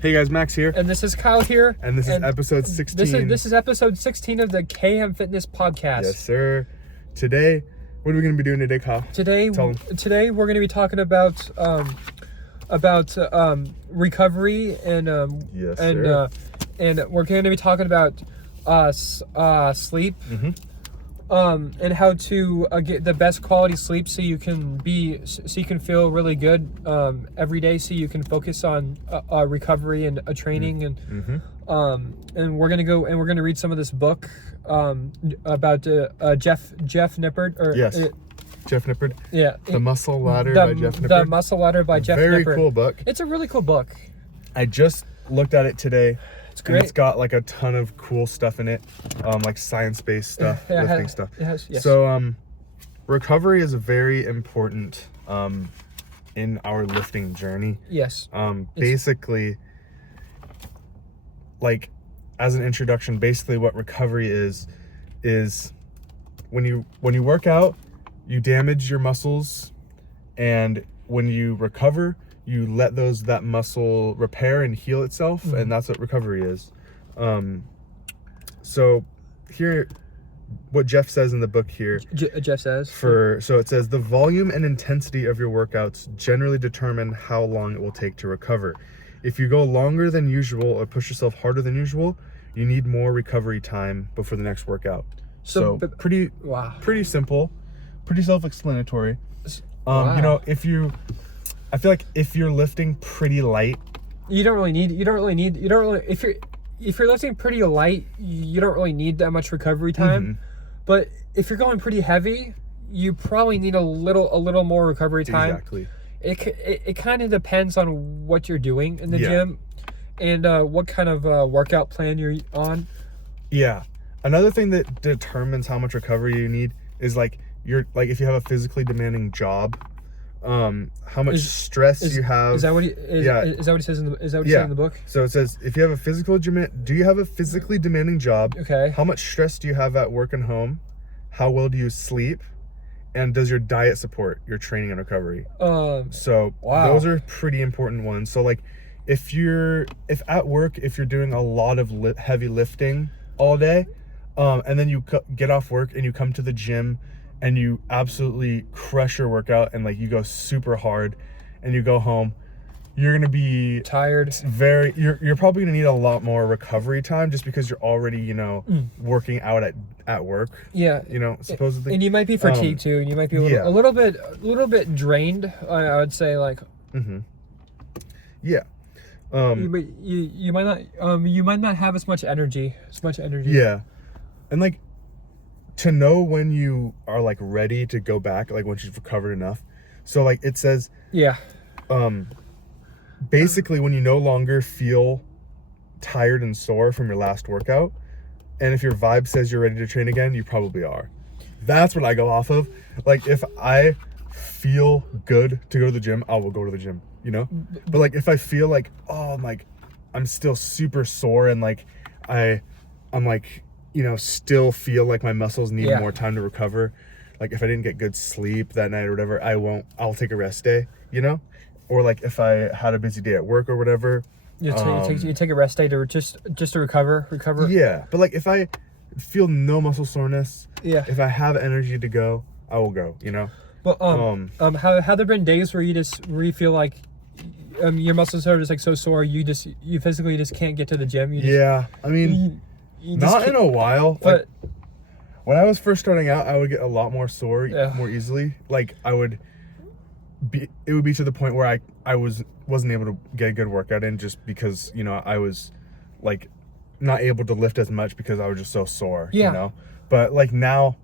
Hey guys, Max here. And this is Kyle here. And this is episode 16. This is episode 16 of the KM Fitness Podcast. Yes, sir. Today, what are we going to be doing today, Kyle? Today we're going to be talking about recovery and Yes, and sir. And we're going to be talking about sleep. Mm-hmm. And how to get the best quality sleep so you can feel really good every day, so you can focus on recovery and training. And we're gonna read some of this book about Jeff Nippard. Yes. Jeff Nippard. Yeah. The Muscle Ladder by Jeff Nippard. The Muscle Ladder by Jeff Nippard. Very cool book. It's a really cool book. I just looked at it today. It's great. And it's got like a ton of cool stuff in it, like science-based stuff, lifting stuff. Yes. So, recovery is very important in our lifting journey. Yes. Basically, like as an introduction, basically what recovery is when you work out, you damage your muscles, and when you recover, you let that muscle repair and heal itself, and that's what recovery is. So here, what Jeff says in the book here. Jeff says. So it says, the volume and intensity of your workouts generally determine how long it will take to recover. If you go longer than usual or push yourself harder than usual, you need more recovery time before the next workout. So pretty simple, pretty self-explanatory. Wow. You know, I feel like if you're lifting pretty light, if you're lifting pretty light, you don't really need that much recovery time. Mm-hmm. But if you're going pretty heavy, you probably need a little more recovery time. Exactly. It kind of depends on what you're doing in the gym and what kind of workout plan you're on. Yeah. Another thing that determines how much recovery you need is if you have a physically demanding job, how much stress you have. Is that what he says in the book? So it says, if you have do you have a physically demanding job? Okay. How much stress do you have at work and home? How well do you sleep? And does your diet support your training and recovery? So those are pretty important ones. So if at work, if you're doing a lot of heavy lifting all day, and then you get off work and you come to the gym and you absolutely crush your workout and you go super hard and you go home, you're going to be tired. You're probably going to need a lot more recovery time just because you're already, working out at work. Yeah. Supposedly. And you might be fatigued too. And you might be a little bit drained. I would say Mm-hmm. Yeah. You might not have as much energy. Yeah. And to know when you are ready to go back, once you've recovered enough. So it says, basically when you no longer feel tired and sore from your last workout, and if your vibe says you're ready to train again, you probably are. That's what I go off of. If I feel good to go to the gym, I will go to the gym, But if I feel I'm still super sore and I'm still feel like my muscles need more time to recover. If I didn't get good sleep that night or whatever, I'll take a rest day, Or if I had a busy day at work or whatever. You take a rest day to just to recover. Yeah. But if I feel no muscle soreness, if I have energy to go, I will go, But have there been days where you feel like your muscles are just so sore you physically just can't get to the gym? Not in a while. But when I was first starting out, I would get a lot more sore more easily. It would be to the point where I wasn't able to get a good workout in just because, I was not able to lift as much because I was just so sore, But now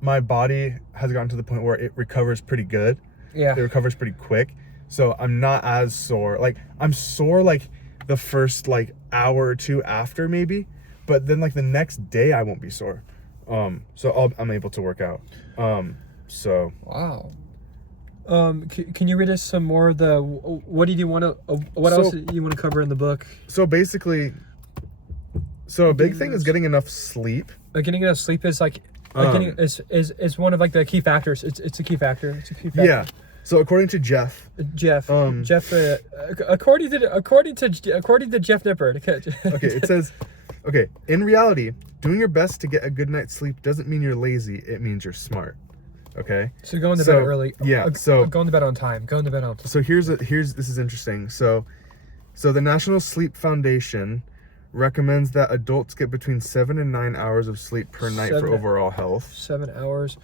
my body has gotten to the point where it recovers pretty good. Yeah. It recovers pretty quick. So I'm not as sore. I'm sore the first hour or two after maybe, but then the next day I won't be sore. So I'm able to work out. So wow. Can you read us some more of the what else do you want to cover in the book? So basically, a big thing is getting enough sleep. Getting enough sleep is is one of the key factors. It's a key factor. Yeah. So according to Jeff, Jeff, Um, Jeff, according to Jeff Nippert. okay, it says, okay, in reality, doing your best to get a good night's sleep doesn't mean you're lazy. It means you're smart. Okay. So going to So, bed early. yeah, so- going to bed on time. Going to bed on time. So here's this is interesting. So the National Sleep Foundation recommends that adults get between 7 and 9 hours of sleep per night for 7 overall health. 7 hours.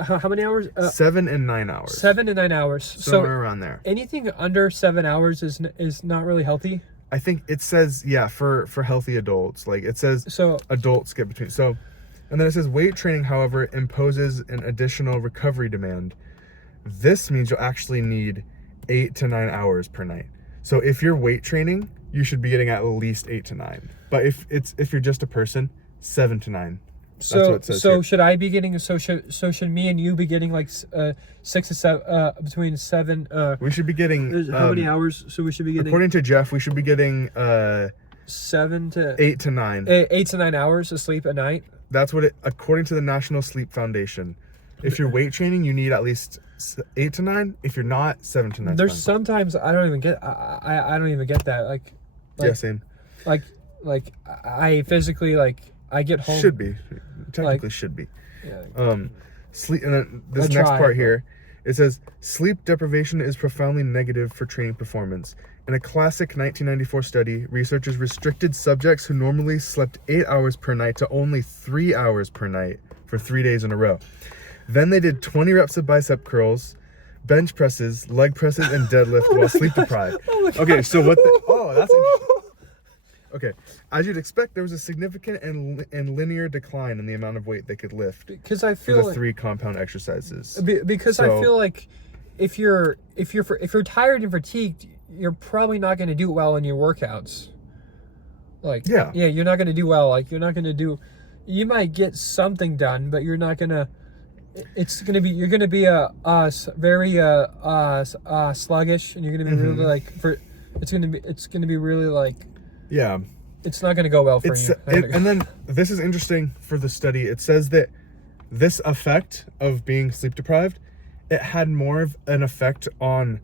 How many hours? 7 and 9 hours. 7 to 9 hours. Somewhere around there. Anything under 7 hours is not really healthy. I think it says, yeah, for healthy adults. Like it says So adults get between. So, and then it says weight training, however, imposes an additional recovery demand. This means you'll actually need 8 to 9 hours per night. So if you're weight training, you should be getting at least 8 to 9. But if you're just a person, 7 to 9. That's what it says here. should I be getting should me and you be getting like 6 to 7 between 7 We should be getting how many hours? So we should be getting according to Jeff, we should be getting 7 to 8 to 9. 8 to 9 hours of sleep at night. That's what it according to the National Sleep Foundation. If you're weight training, you need at least 8 to 9. If you're not, 7 to 9. There's sometimes I don't even get I don't even get that Yeah, same. like I physically I get home. Should be. Technically should be. Yeah. Sleep, and then this I next try, part but- here, it says sleep deprivation is profoundly negative for training performance. In a classic 1994 study, researchers restricted subjects who normally slept 8 hours per night to only 3 hours per night for 3 days in a row. Then they did 20 reps of bicep curls, bench presses, leg presses, and deadlift while sleep deprived. Okay, so what? That's interesting. Okay, as you'd expect, there was a significant and linear decline in the amount of weight they could lift Because I for feel the 3 compound exercises. because I feel like if you're tired and fatigued, you're probably not going to do well in your workouts. Yeah, you're not going to do well. You're not going to do. You might get something done, but you're not going to. You're going to be very sluggish, and you're going to be really it's going to be really Yeah. it's not going to go well for you. And then this is interesting for the study. It says that this effect of being sleep deprived, it had more of an effect on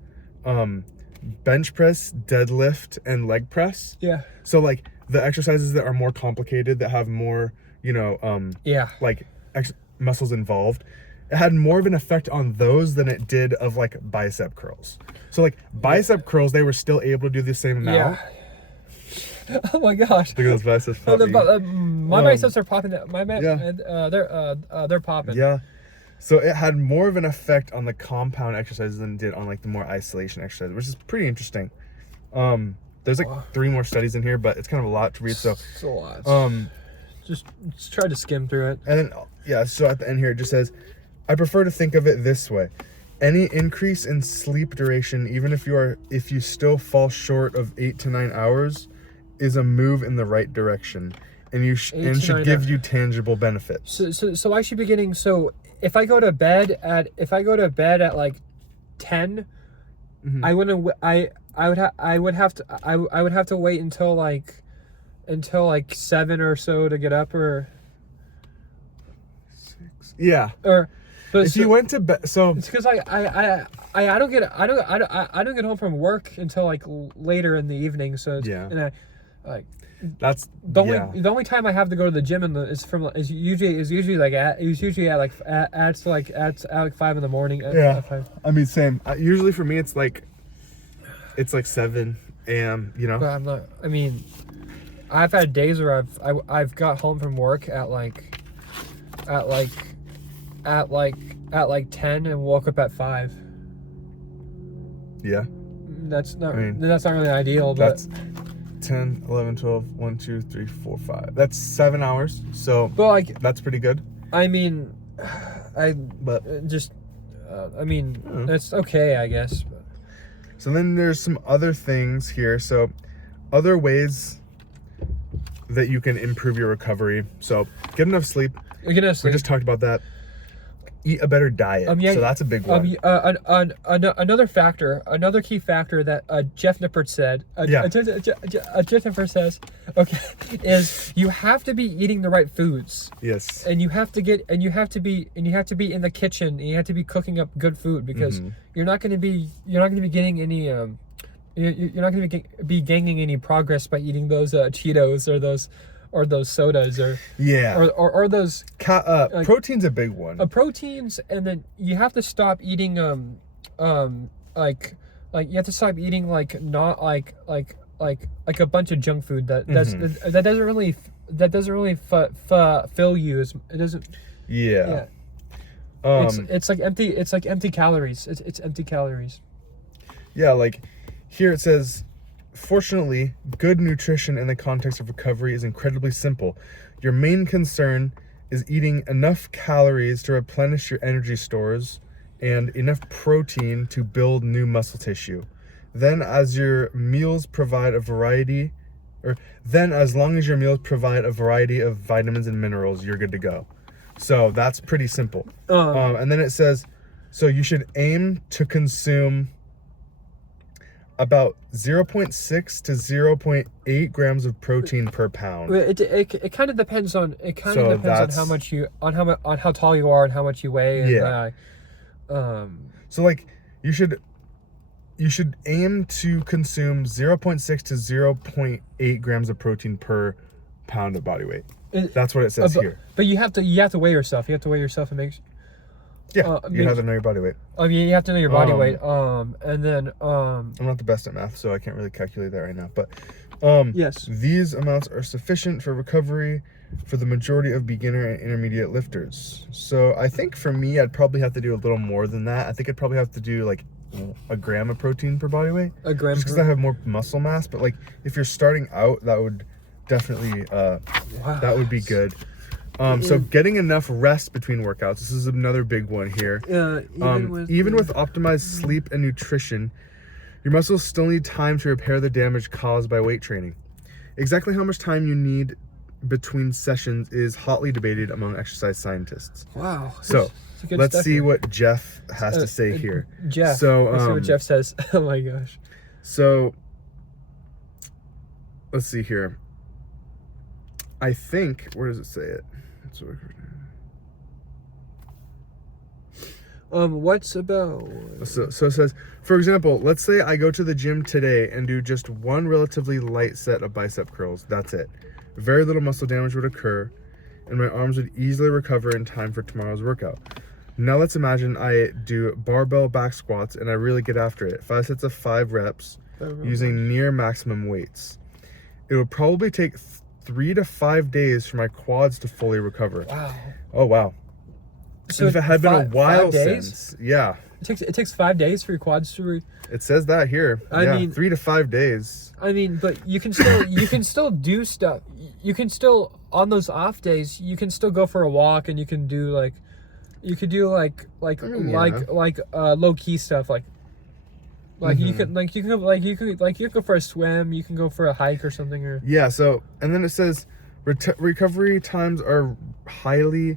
bench press, deadlift, and leg press. Yeah. So the exercises that are more complicated, that have more, muscles involved, it had more of an effect on those than it did of bicep curls. So bicep curls, they were still able to do the same amount. Yeah. Oh my gosh. Look at those biceps popping. My biceps are popping. Yeah. They're popping. Yeah. So it had more of an effect on the compound exercises than it did on the more isolation exercises, which is pretty interesting. There's 3 more studies in here, but it's kind of a lot to read. So It's a lot. Just try to skim through it. and then so at the end here it just says, I prefer to think of it this way. Any increase in sleep duration, even if you still fall short of 8 to 9 hours, is a move in the right direction, and should give you tangible benefits. So I should be getting. So if I go to bed at 10, Mhm. I would have to wait until 7 or so to get up Yeah. But If you went to bed, so it's because I don't get home from work until later in the evening. So and that's the only time I have to go to the gym is usually at 5 in the morning. Yeah. At 5. I mean, same. Usually for me, it's 7 a.m. But I'm not. I mean, I've had days where I've got home from work at 10 and woke up at 5. Yeah. That's not mean, that's not really ideal, but That's 10, 11, 12, 1, 2, 3, 4, 5. That's 7 hours. So that's pretty good. I mean, But that's okay, I guess. so then there's some other things here. So other ways that you can improve your recovery. So get enough sleep. You're gonna We just talked about that. eat a better diet. Yeah, so that's a big one. Another factor, another key factor that Jeff Nippert said, Jeff Nippert says, okay, is you have to be eating the right foods. Yes. And you have to be in the kitchen, and you have to be cooking up good food, because you're not going to be getting any you're not going to be gaining any progress by eating those Cheetos or those sodas or those protein's a big one. Proteins, and then you have to stop eating like you have to stop eating like not like a bunch of junk food that doesn't really fill you. It doesn't. Yeah. It's like empty calories. It's empty calories. Yeah, like here it says, fortunately, good nutrition in the context of recovery is incredibly simple. Your main concern is eating enough calories to replenish your energy stores and enough protein to build new muscle tissue. Then as long as your meals provide a variety of vitamins and minerals, you're good to go. So that's pretty simple. And then it says, so you should aim to consume about 0.6 to 0.8 grams of protein per pound. It kind of depends on on how tall you are and how much you weigh. So like you should aim to consume 0.6 to 0.8 grams of protein per pound of body weight. That's what it says here. But you have to weigh yourself. You have to weigh yourself and make. You have to know your body weight. You have to know your body weight. And then I'm not the best at math, so I can't really calculate that right now. But yes, these amounts are sufficient for recovery for the majority of beginner and intermediate lifters. So I think for me, I'd probably have to do a little more than that. I think I'd probably have to do like a gram of protein per body weight. A gram, just because I have more muscle mass. But like if you're starting out, that would definitely that would be good. So getting enough rest between workouts. This is another big one here. Even with optimized sleep and nutrition, your muscles still need time to repair the damage caused by weight training. Exactly how much time you need between sessions is hotly debated among exercise scientists. Wow. So let's see what Jeff has to say here. Jeff. So let's see what Jeff says. Oh my gosh. So let's see here. I think, where does it say it? What's about? So it says, for example, let's say I go to the gym today and do just one relatively light set of bicep curls. That's it. Very little muscle damage would occur, and my arms would easily recover in time for tomorrow's workout. Now let's imagine I do barbell back squats and I really get after it. 5 sets of 5 reps using near maximum weights. It would probably take 3 to 5 days for my quads to fully recover. Wow. Oh, wow. So if it had been a while since, it takes 5 days for your quads to it says that here. I mean 3 to 5 days. I mean, but you can still do stuff. You can still, on those off days, you can still go for a walk, and you can do like low key stuff like you can go for a swim, you can go for a hike or something, or so, and then it says recovery times are highly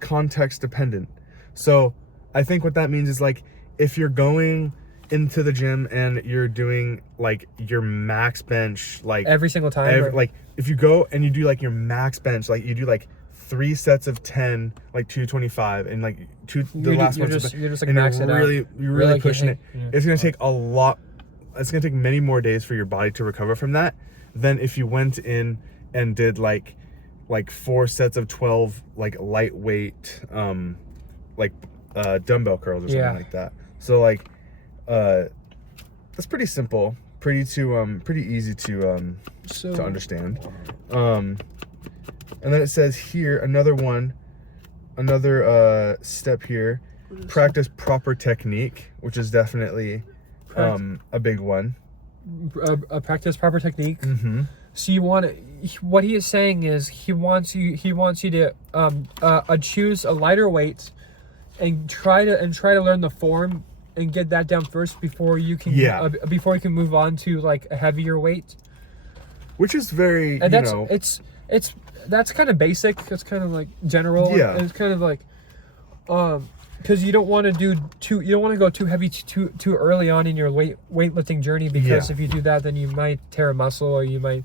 context dependent. So I think what that means is like if you're going into the gym and you're doing like your max bench like every single time, like if you go and you do like your max bench, like you do like 3 sets of 10, like 225, and like you're just like maxing out. You're really pushing it. Yeah. It's gonna take a lot. It's gonna take many more days for your body to recover from that than if you went in and did like 4 sets of 12 like lightweight dumbbell curls or something like that. So like that's pretty simple, pretty easy to understand. And then it says here another step here, practice proper technique, which is definitely a big one. Practice proper technique. Mm-hmm. So what he is saying is he wants you to choose a lighter weight and try to learn the form and get that down first before you can move on to like a heavier weight, which is very, and that's kind of basic. It's kind of like general. Yeah. And it's kind of like because you don't want to go too heavy too early on in your weightlifting journey, because Yeah. if you do that, then you might tear a muscle, or you might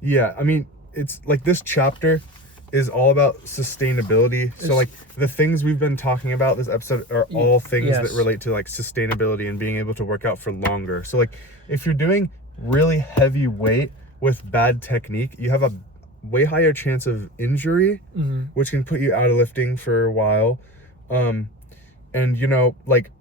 Yeah, I mean, it's like this chapter is all about sustainability. So like the things we've been talking about this episode are all things yes. that relate to like sustainability and being able to work out for longer. So like if you're doing really heavy weight with bad technique, you have a way higher chance of injury, which can put you out of lifting for a while. And you know, like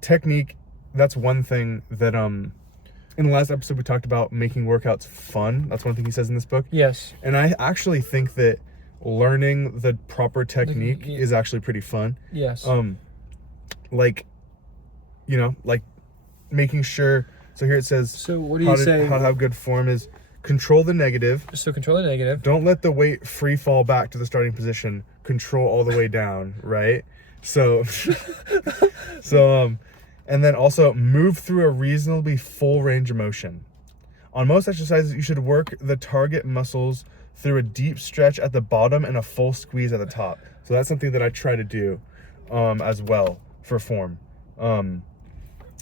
technique, that's one thing that in the last episode we talked about making workouts fun. That's one thing he says in this book. yes. And I actually think that learning the proper technique is actually pretty fun. Yes. Like, you know, like making sure. So here it says. So what do you say? How to have good form is control the negative. So control the negative. Don't let the weight free fall back to the starting position. Control all the way down, right? So, and then also move through a reasonably full range of motion. On most exercises, you should work the target muscles through a deep stretch at the bottom and a full squeeze at the top. So that's something that I try to do as well for form. And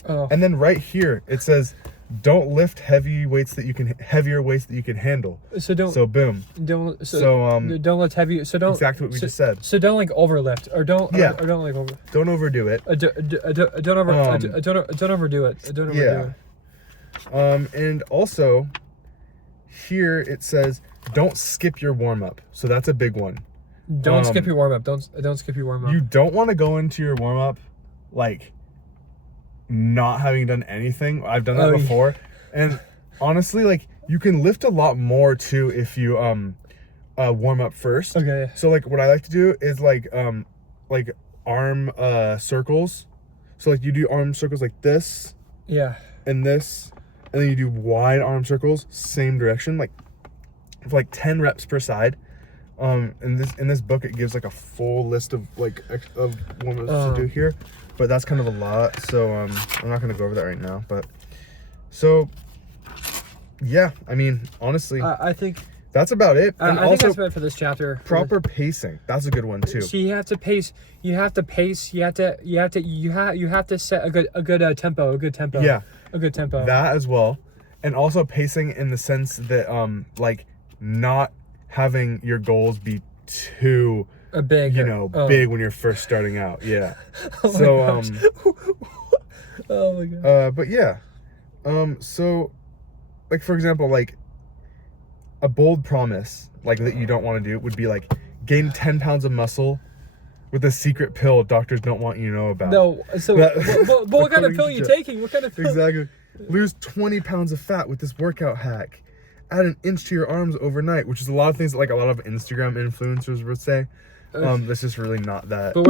then right here, it says, don't lift heavier weights that you can handle. So don't. So boom. Don't lift heavy. So don't. Exactly what we just said. So don't like overlift, or don't. Yeah. Or don't like over. Don't overdo it. Don't overdo it. Yeah. And also here it says don't skip your warm up. So that's a big one. Don't skip your warm up. Don't skip your warm up. You don't want to go into your warm up like not having done anything. I've done that before. And honestly, like you can lift a lot more too if you warm up first. Okay. So like what I like to do is like arm circles. So like you do arm circles like this. Yeah. And this, and then you do wide arm circles, same direction, like for like 10 reps per side. In this book it gives like a full list of like of warm-ups to do here, but that's kind of a lot, so I'm not gonna go over that right now. But so yeah, I mean honestly, I think that's about it. And I think that's about it for this chapter. proper pacing, that's a good one too. So you have to pace. You have to set a good tempo. Yeah. A good tempo. That as well. And also pacing in the sense that like not having your goals be too big, big when you're first starting out. Yeah. Oh So oh my god. but yeah. So like for example, like a bold promise like that you don't want to do would be like gain 10 pounds of muscle with a secret pill doctors don't want you to know about. No, so but what kind of pill are you taking? What kind of pill? Exactly. Lose 20 pounds of fat with this workout hack. Add an inch to your arms overnight, which is a lot of things that like a lot of Instagram influencers would say. That's just really not that. But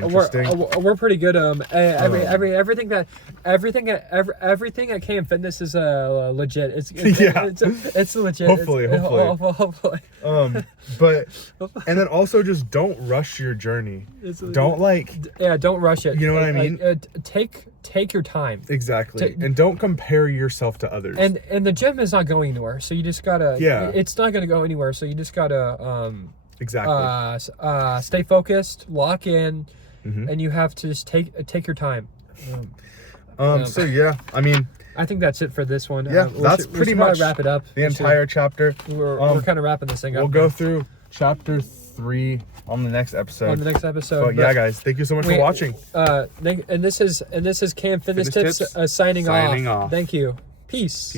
interesting. We're pretty good. Everything at KM Fitness is legit. It's legit. Hopefully. Hopefully. But and then also just don't rush your journey. Don't don't rush it. You know what I mean? Take your time. Exactly. And don't compare yourself to others. And the gym is not going anywhere, so you just gotta. Yeah. It's not gonna go anywhere, so you just gotta. Exactly. Stay focused, lock in, and you have to just take your time. So yeah, I mean, I think that's it for this one. Yeah, that's pretty much wrap it up. The entire chapter. We're kind of wrapping this thing up. We'll go through chapter 3 on the next episode. But yeah, guys, thank you so much for watching. And this is KM Fitness Tips signing off. Thank you. Peace.